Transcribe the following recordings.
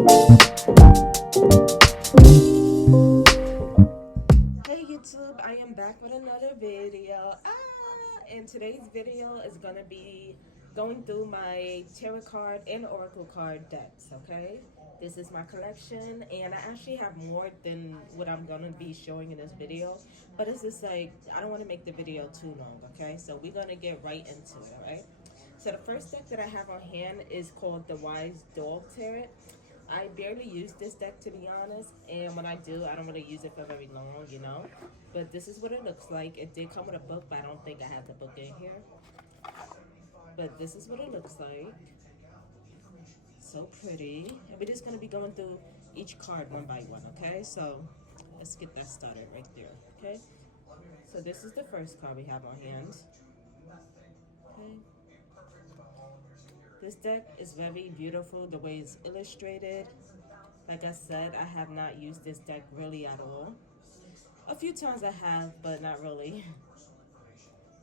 Hey YouTube, I am back with another video. And today's video is gonna be going through my tarot card and oracle card decks, okay? This is my collection, and I actually have more than what I'm gonna be showing in this video, but it's just like, I don't wanna make the video too long, okay? So we're gonna get right into it, alright? So the first deck that I have on hand is called the Wise Dog Tarot. I barely use this deck, to be honest, and when I do, I don't really use it for very long, you know. But this is what it looks like. It did come with a book, but I don't think I have the book in here. But this is what it looks like. So pretty. And we're just going to be going through each card one by one, okay? So let's get that started right there, okay? So this is the first card we have on hand. Okay. This deck is very beautiful, the way it's illustrated. Like I said, I have not used this deck really at all. A few times I have, but not really.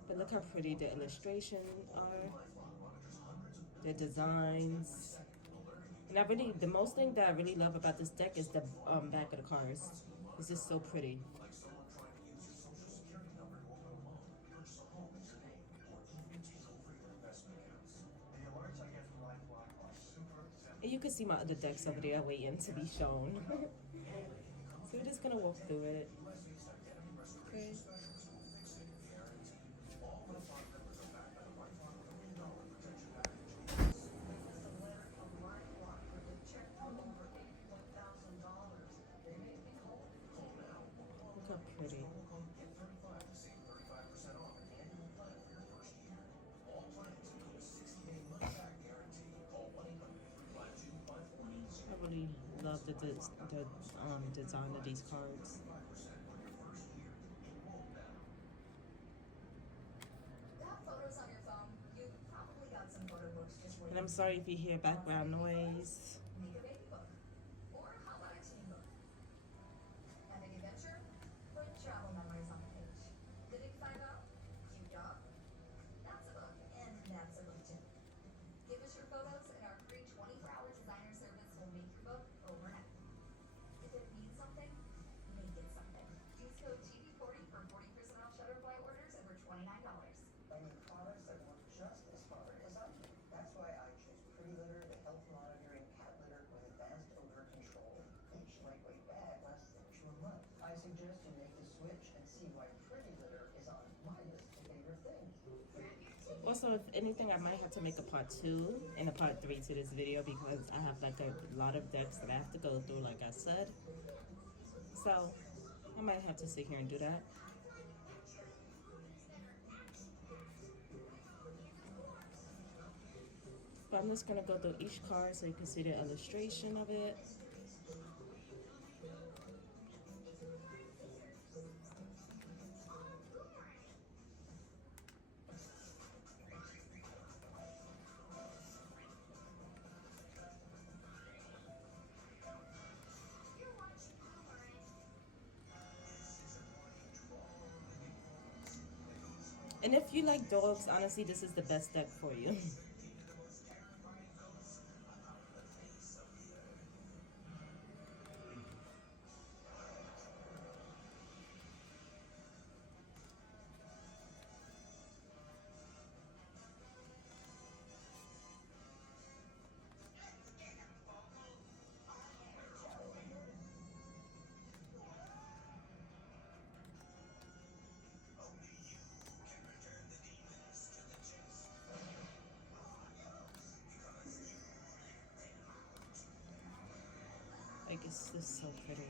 But look how pretty the illustrations are, the designs. And the most thing that I really love about this deck is the back of the cards. It's just so pretty. And you can see my other decks over there waiting to be shown. So we're just gonna walk through it. Okay. Look how pretty. I really love the design of these cards. And I'm sorry if you hear background noise. Also, if anything, I might have to make a part 2 and a part 3 to this video because I have like a lot of decks that I have to go through, like I said. So I might have to sit here and do that. But I'm just gonna go through each card so you can see the illustration of it. And if you like dogs, honestly, this is the best deck for you. Like, it's just so pretty.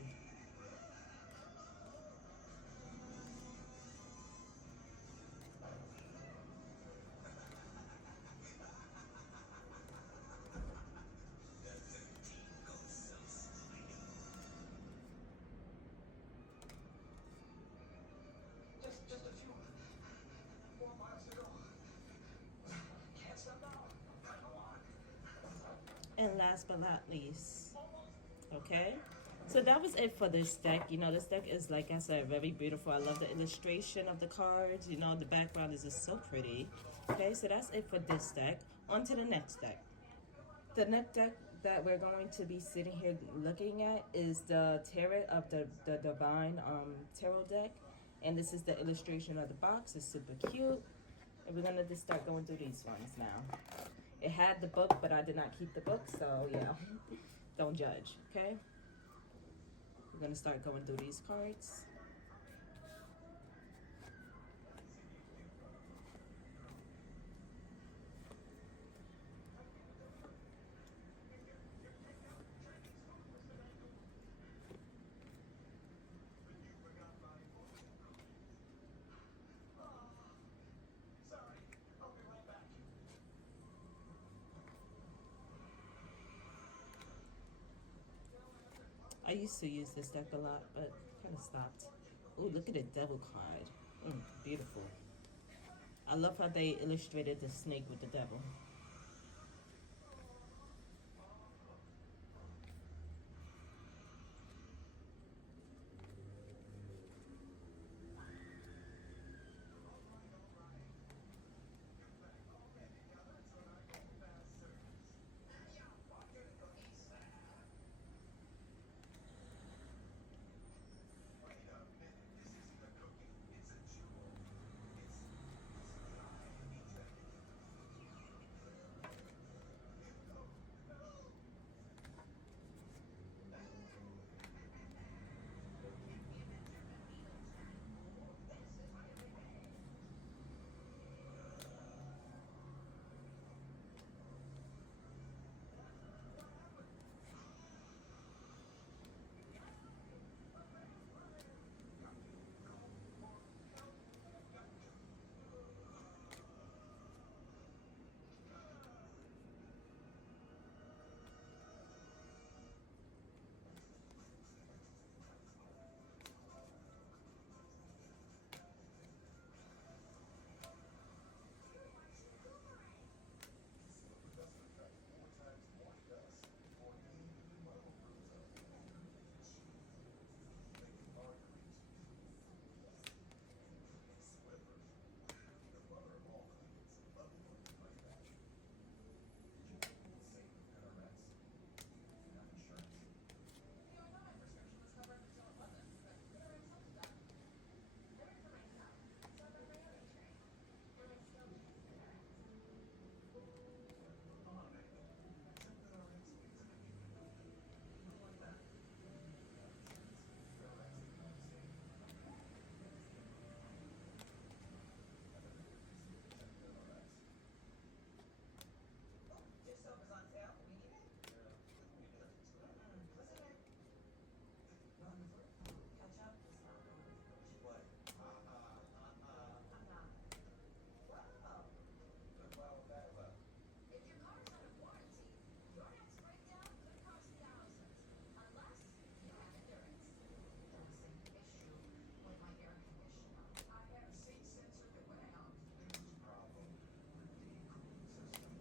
And last but not least, okay? So that was it for this deck. You know, this deck is, like I said, very beautiful. I love the illustration of the cards. You know, the background is just so pretty. Okay, so that's it for this deck. On to the next deck. The next deck that we're going to be sitting here looking at is the Tarot of the Divine Tarot deck. And this is the illustration of the box. It's super cute. And we're going to just start going through these ones now. It had the book, but I did not keep the book, so yeah, don't judge, okay? We're going to start going through these cards. I used to use this deck a lot, but kind of stopped. Oh, look at the devil card. Beautiful. I love how they illustrated the snake with the devil.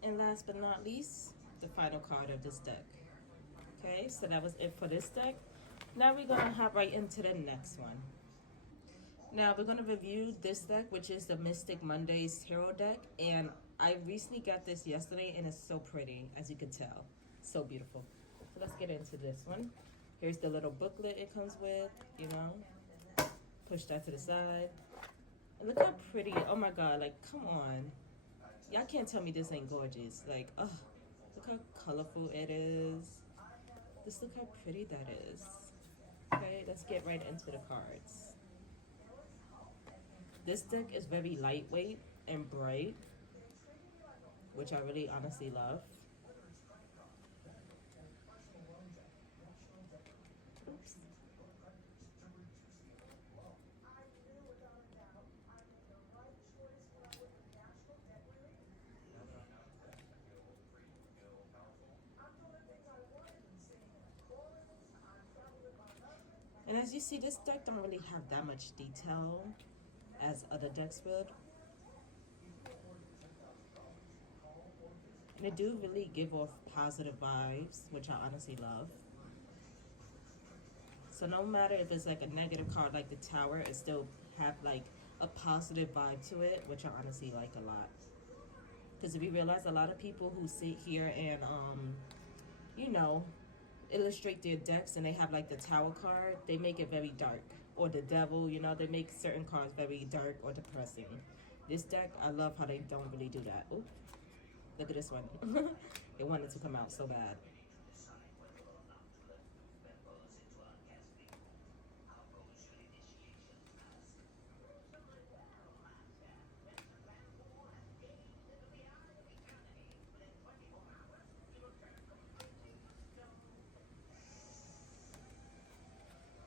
And last but not least, the final card of this deck. Okay, so that was it for this deck. Now we're going to hop right into the next one. Now we're going to review this deck, which is the Mystic Mondays Tarot deck. And I recently got this yesterday, and it's so pretty, as you can tell. So beautiful. So let's get into this one. Here's the little booklet it comes with, you know. Push that to the side. And look how pretty, oh my god, like, come on. Y'all can't tell me this ain't gorgeous. Like, oh, look how colorful it is. Just look how pretty that is. Okay, let's get right into the cards. This deck is very lightweight and bright, which I really honestly love. Oops. And as you see, this deck don't really have that much detail as other decks would. And they do really give off positive vibes, which I honestly love. So no matter if it's like a negative card like the Tower, it still have like a positive vibe to it, which I honestly like a lot. Because if you realize, a lot of people who sit here and you know, illustrate their decks, and they have like the tower card, they make it very dark. Or the devil, you know, they make certain cards very dark or depressing. This deck, I love how they don't really do that. Ooh, look at this one. It wanted to come out so bad.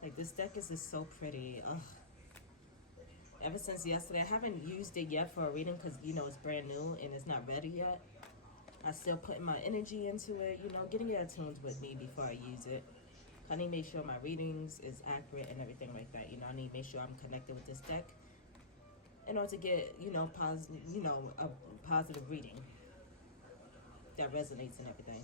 Like this deck is just so pretty. Ugh. Ever since yesterday, I haven't used it yet for a reading because you know it's brand new and it's not ready yet. I still putting my energy into it, you know, getting it attuned with me before I use it. I need to make sure my readings is accurate and everything like that. You know, I need to make sure I'm connected with this deck in order to get, you know, positive, you know, a positive reading that resonates and everything.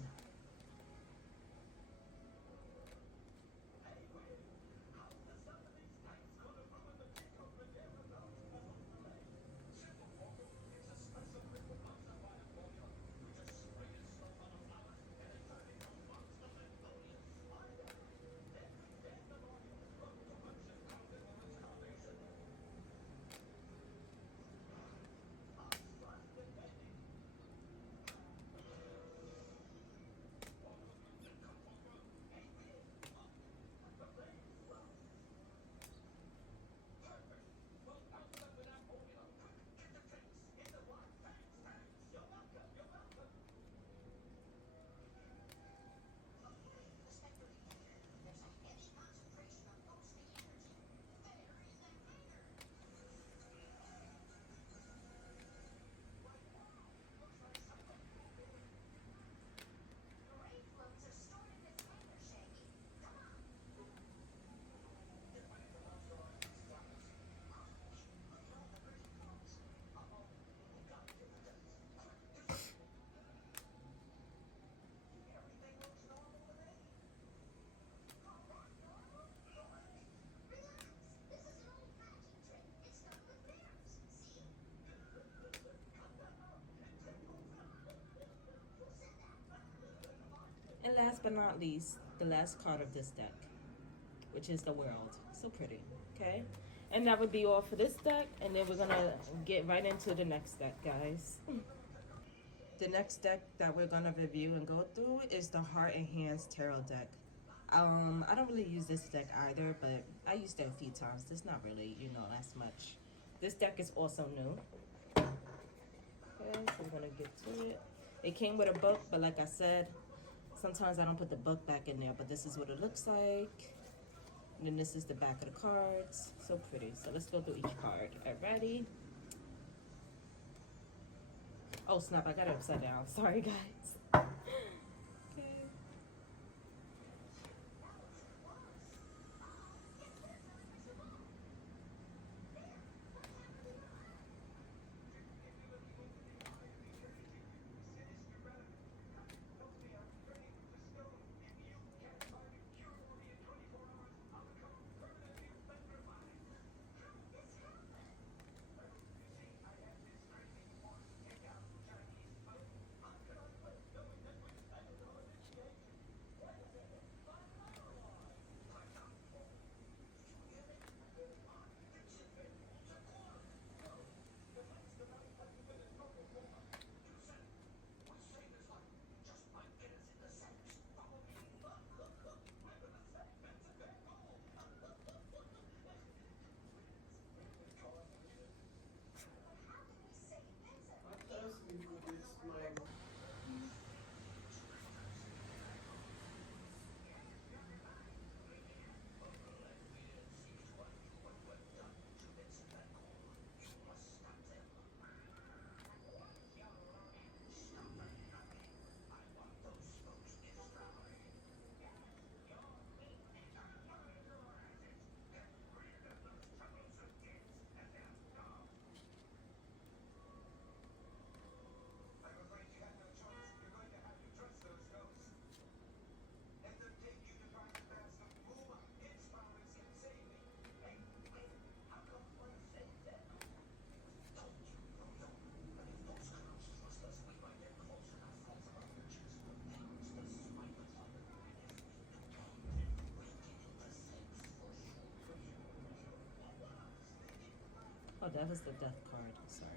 And last but not least, the last card of this deck, which is the world. So pretty. Okay? And that would be all for this deck. And then we're going to get right into the next deck, guys. The next deck that we're going to review and go through is the Heart and Hands Tarot deck. I don't really use this deck either, but I used it a few times. It's not really, you know, as much. This deck is also new. Okay, so we're going to get to it. It came with a book, but like I said, sometimes I don't put the book back in there, but this is what it looks like. And then this is the back of the cards. So pretty. So let's go through each card. Alrighty. Oh snap, I got it upside down. Sorry guys. Okay. Oh, that was the death card. Sorry.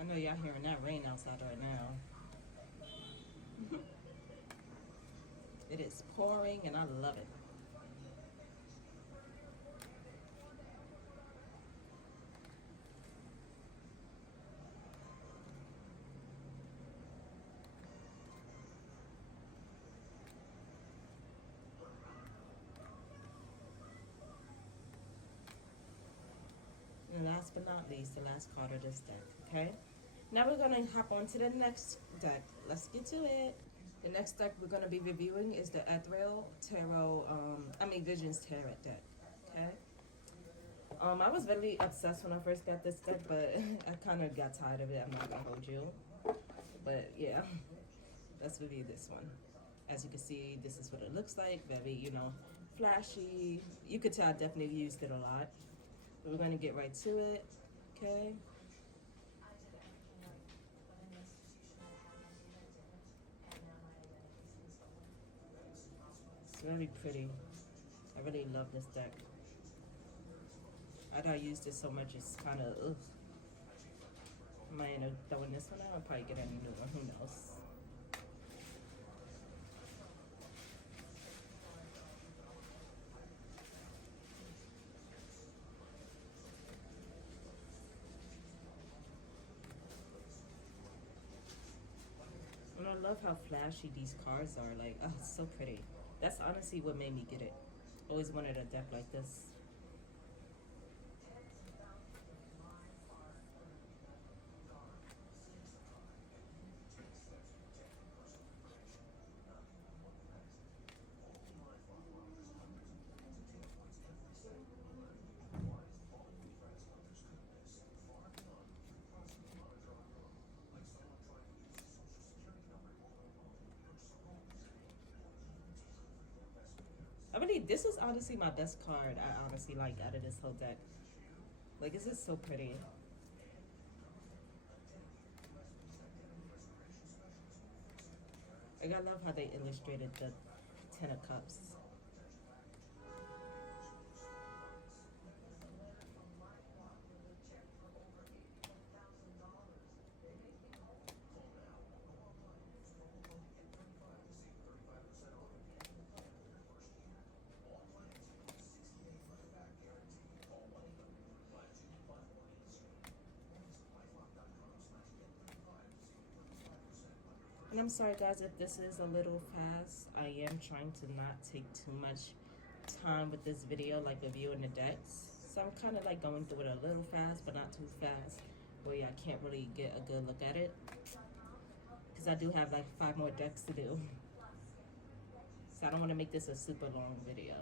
I know y'all hearing that rain outside right now. It is pouring and I love it. And last but not least, the last card of this deck, okay? Now we're gonna hop on to the next deck. Let's get to it. The next deck we're gonna be reviewing is the Ethereal Tarot, Visions Tarot deck, okay? I was really obsessed when I first got this deck, but I kind of got tired of it. I'm not gonna hold you. But yeah, let's review this one. As you can see, this is what it looks like. Very, flashy. You could tell I definitely used it a lot. But we're gonna get right to it, okay? It's very pretty. I really love this deck. I don't use this so much, it's kind of, ugh. I might end up throwing this one out. I'll probably get a new one, who knows. And I love how flashy these cards are. Like, oh, it's so pretty. That's honestly what made me get it. Always wanted a deck like this. This is honestly my best card I honestly like out of this whole deck. Like, this is so pretty. Like, I love how they illustrated the Ten of Cups. And I'm sorry guys if this is a little fast. I am trying to not take too much time with this video, like reviewing the decks. So I'm kind of like going through it a little fast, but not too fast, where I can't really get a good look at it. Because I do have like 5 more decks to do. So I don't want to make this a super long video.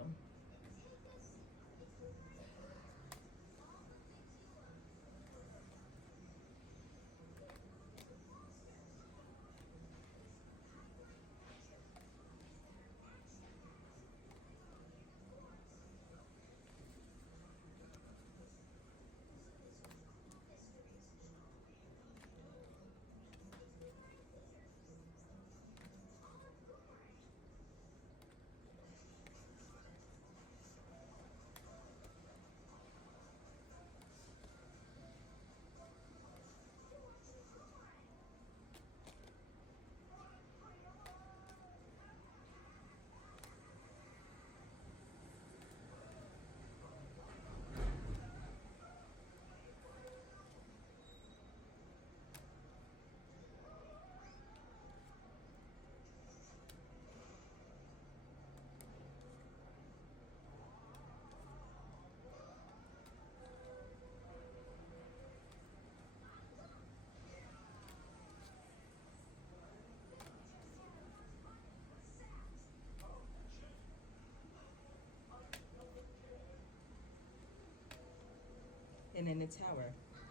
and then the tower.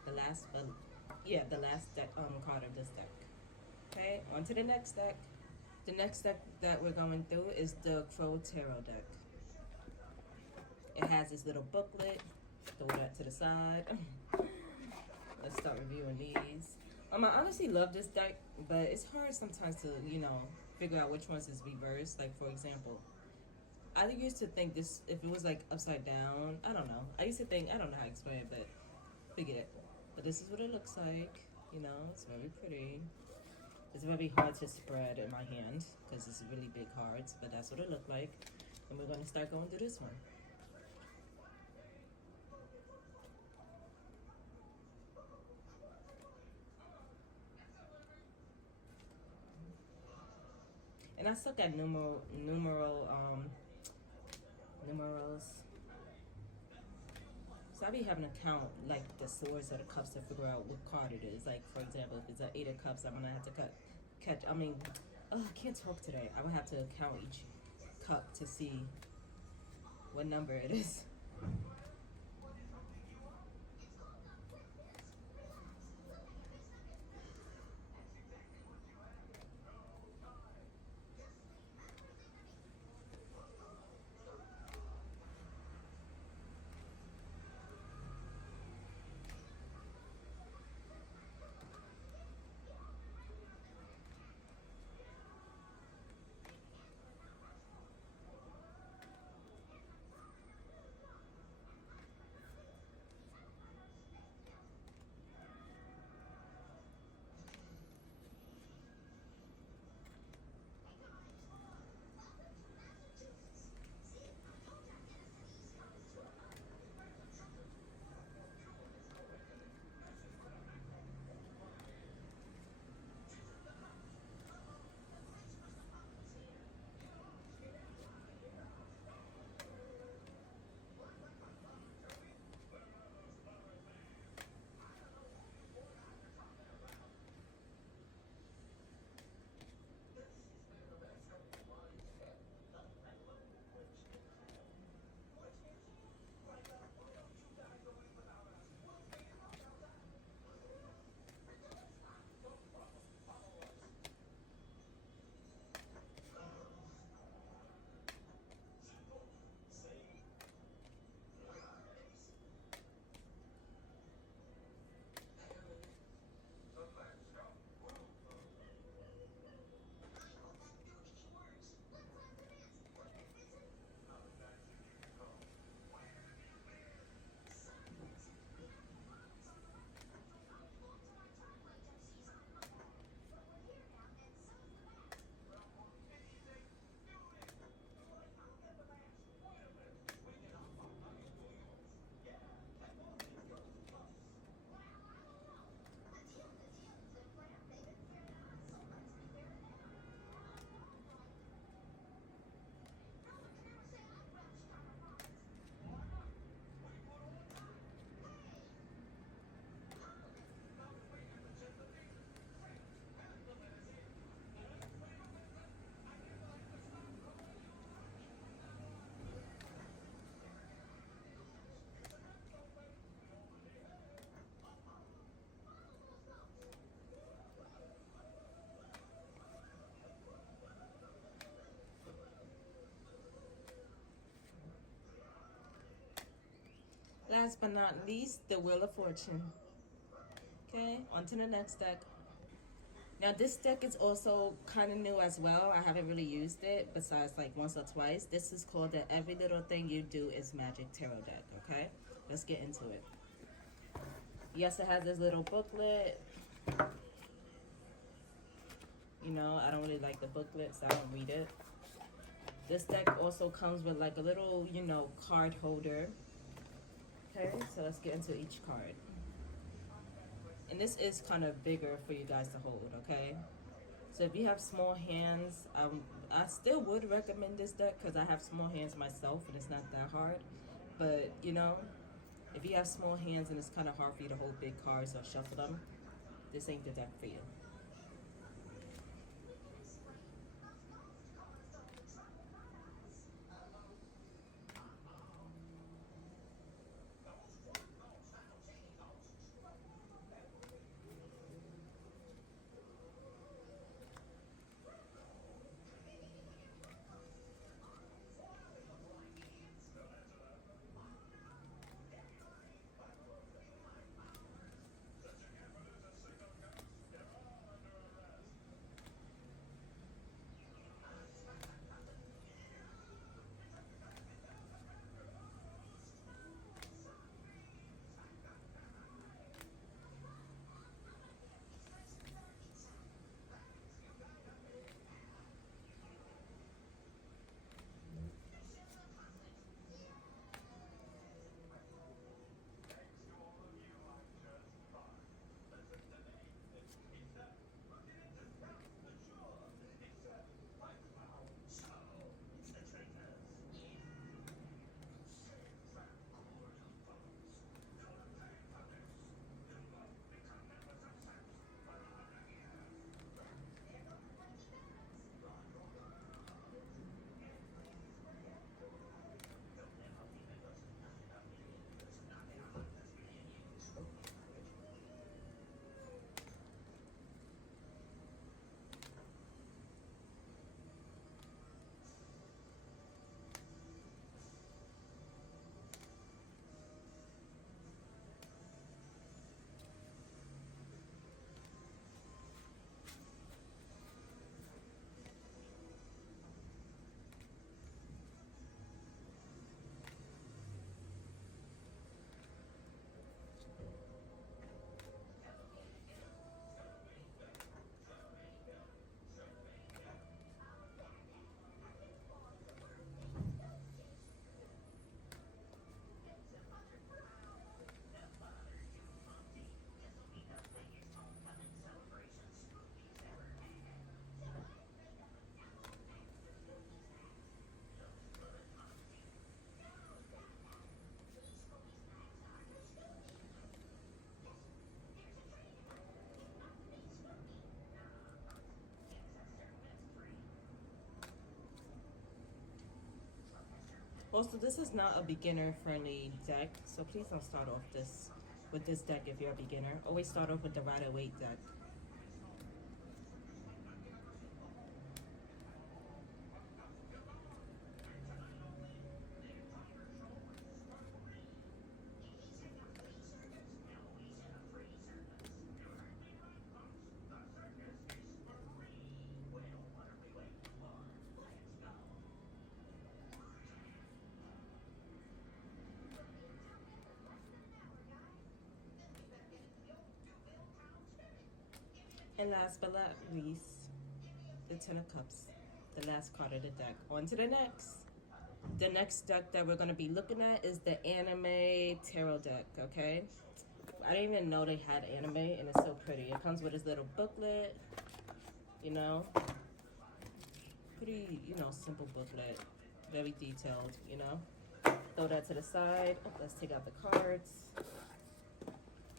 The last, yeah, the last deck, card of this deck. Okay, on to the next deck. The next deck that we're going through is the Crow Tarot deck. It has this little booklet. Throw that to the side. Let's start reviewing these. I honestly love this deck, but it's hard sometimes to, figure out which ones is reversed. Like, for example, I used to think this, if it was like upside down, I don't know. I used to think, I don't know how to explain it, but forget it. But this is what it looks like. It's very pretty. It's very hard to spread in my hand because it's really big cards, but that's what it looked like. And we're going to start going through this one. And I suck at numerals. So I be having to count like the swords or the cups to figure out what card it is. Like, for example, if it's an 8 of cups, I'm gonna have to I can't talk today. I would have to count each cup to see what number it is. Last but not least, the Wheel of Fortune. Okay, on to the next deck. Now this deck is also kind of new as well. I haven't really used it besides like once or twice. This is called the Every Little Thing You Do Is Magic Tarot deck, okay? Let's get into it. Yes, it has this little booklet. I don't really like the booklet, so I don't read it. This deck also comes with like a little, card holder. Okay, so let's get into each card. And this is kind of bigger for you guys to hold, okay? So if you have small hands, I still would recommend this deck because I have small hands myself and it's not that hard. But, if you have small hands and it's kind of hard for you to hold big cards or shuffle them, this ain't the deck for you. Also, this is not a beginner-friendly deck, so please don't start off this with this deck if you're a beginner. Always start off with the Rider Waite deck. And last but not least, the Ten of Cups, the last card of the deck. On to the next. The next deck that we're going to be looking at is the Anime Tarot deck, okay? I didn't even know they had anime, and it's so pretty. It comes with this little booklet, you know? Pretty, simple booklet. Very detailed, Throw that to the side. Oh, let's take out the cards.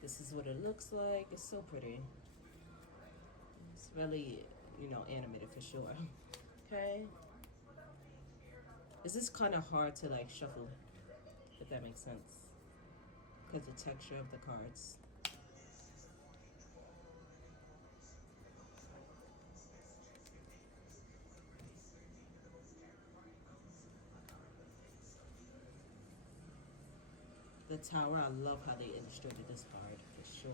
This is what it looks like. It's so pretty. It's really, animated for sure. Okay. This is kind of hard to like shuffle, if that makes sense, because the texture of the cards. The Tower, I love how they illustrated this card for sure.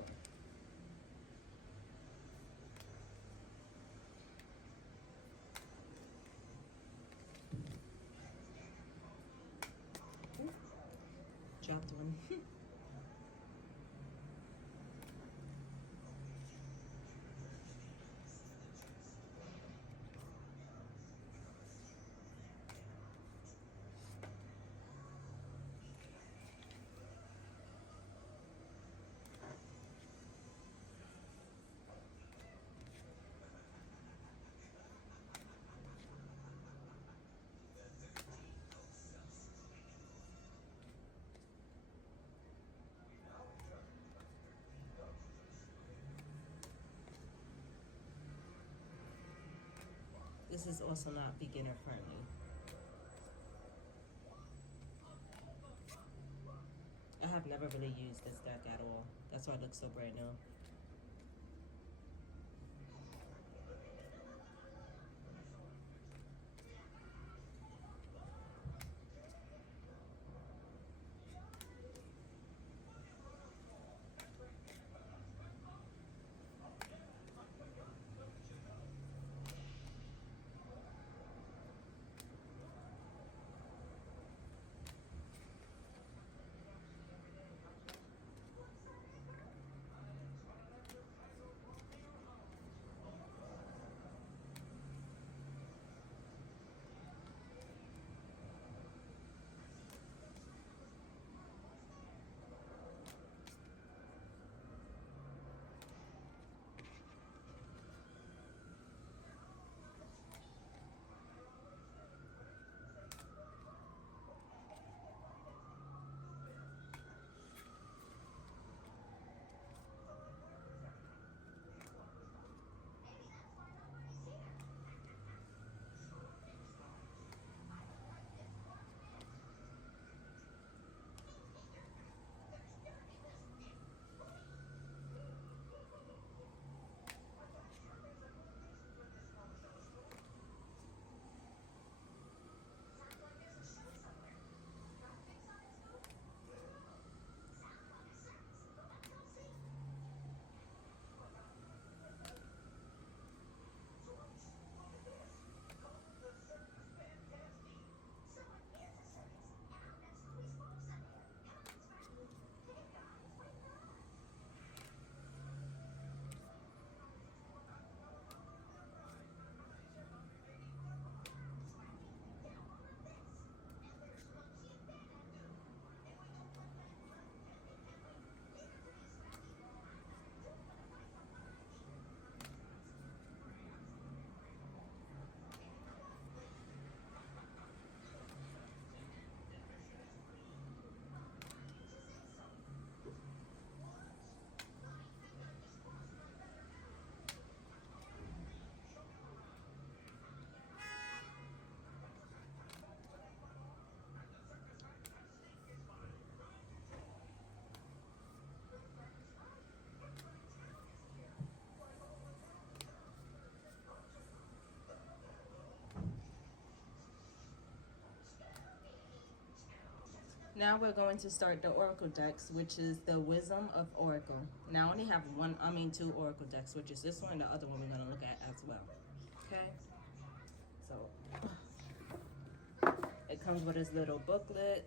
Ooh, dropped one. This is also not beginner friendly. I have never really used this deck at all. That's why it looks so brand new. Now we're going to start the Oracle decks, which is the Wisdom of Oracle. Now I only have two Oracle decks, which is this one and the other one we're going to look at as well. Okay? So, it comes with this little booklet.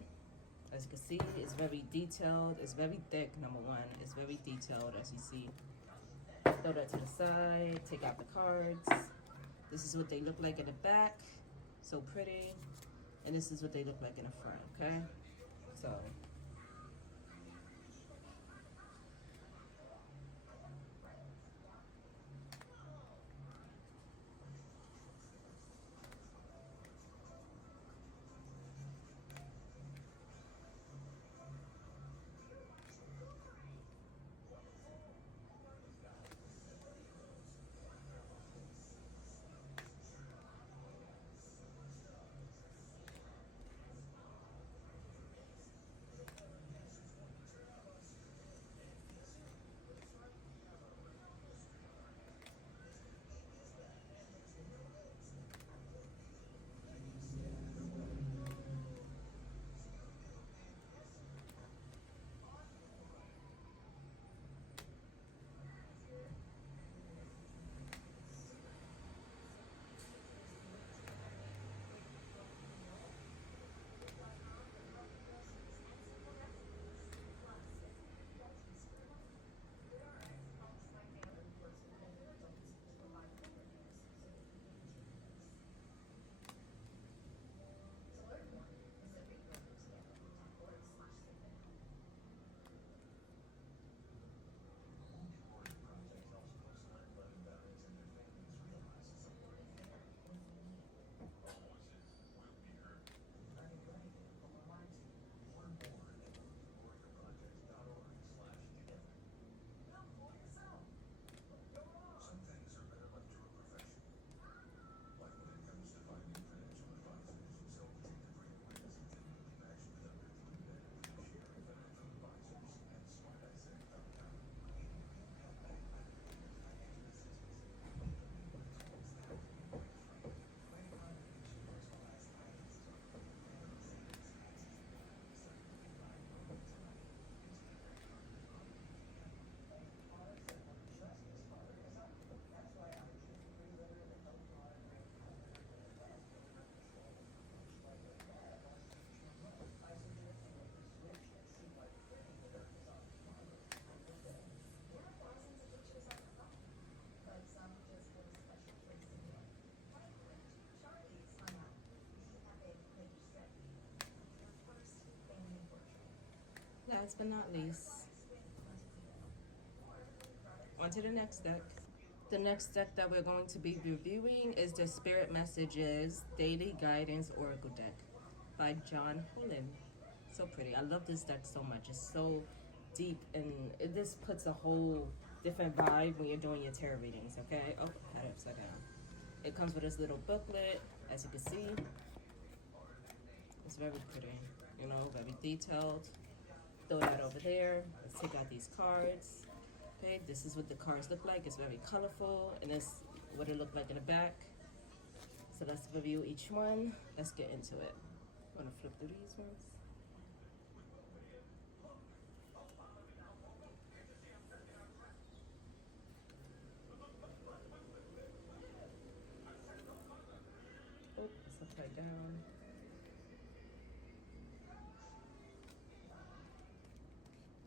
As you can see, it's very detailed. It's very thick, number one. It's very detailed, as you see. Throw that to the side. Take out the cards. This is what they look like in the back. So pretty. And this is what they look like in the front, okay? So, last but not least, on to the next deck. The next deck that we're going to be reviewing is the Spirit Messages Daily Guidance Oracle deck by John Holland. So pretty. I love this deck so much. It's so deep and this puts a whole different vibe when you're doing your tarot readings, okay? Oh, I had it upside down. It comes with this little booklet, as you can see. It's very pretty, very detailed. Throw that over there. Let's take out these cards. Okay, this is what the cards look like. It's very colorful, and this what it looked like in the back. So let's review each one. Let's get into it. I'm gonna flip through these ones. Oh, it's upside down.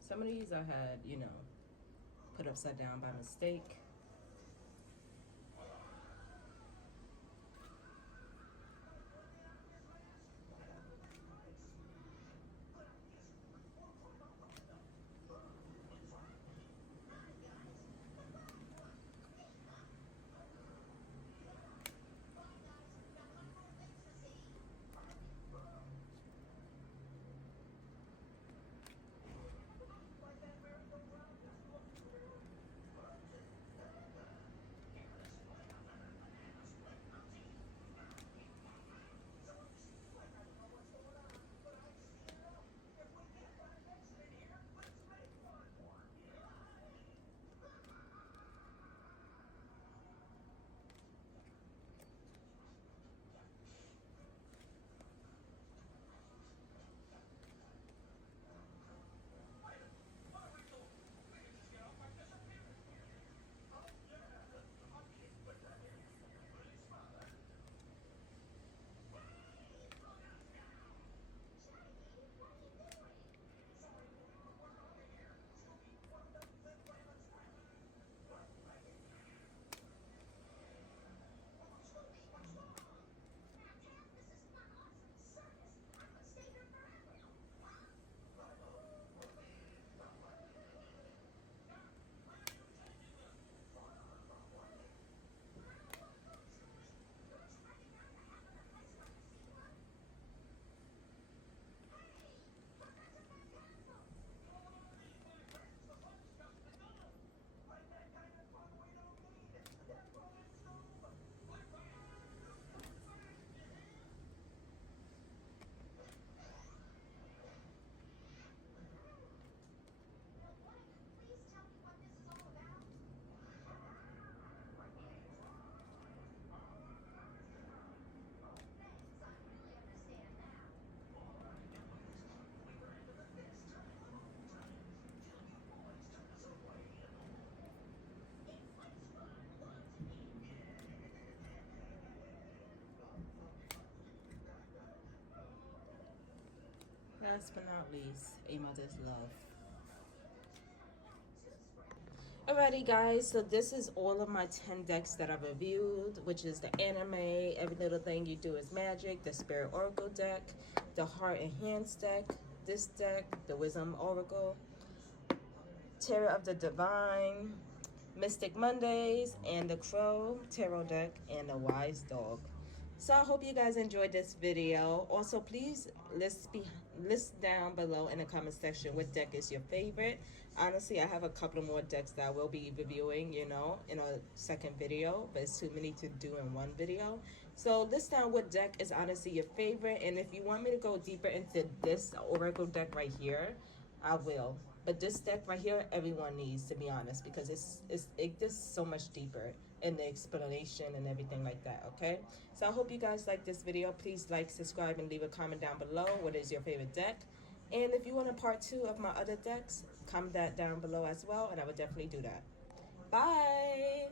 Some of these I had, put upside down by mistake. last but not least, A Mother's Love. Alrighty guys, so this is all of my 10 decks that I reviewed, which is the anime, Every Little Thing You Do Is Magic, the Spirit Oracle deck, the Heart and Hands deck, this deck, the Wisdom Oracle, Terror of the Divine, Mystic Mondays, and the Crow Tarot deck, and the Wise Dog. So I hope you guys enjoyed this video. Also, please list down below in the comment section what deck is your favorite. Honestly, I have a couple more decks that I will be reviewing, you know, in a second video, but it's too many to do in one video. So list down what deck is honestly your favorite, and if you want me to go deeper into this Oracle deck right here, I will. But this deck right here, everyone needs, to be honest, because it just so much deeper in the explanation and everything like that, okay? So I hope you guys like this video. Please like, subscribe, and leave a comment down below. What is your favorite deck? And if you want a part 2 of my other decks, comment that down below as well, and I would definitely do that. Bye!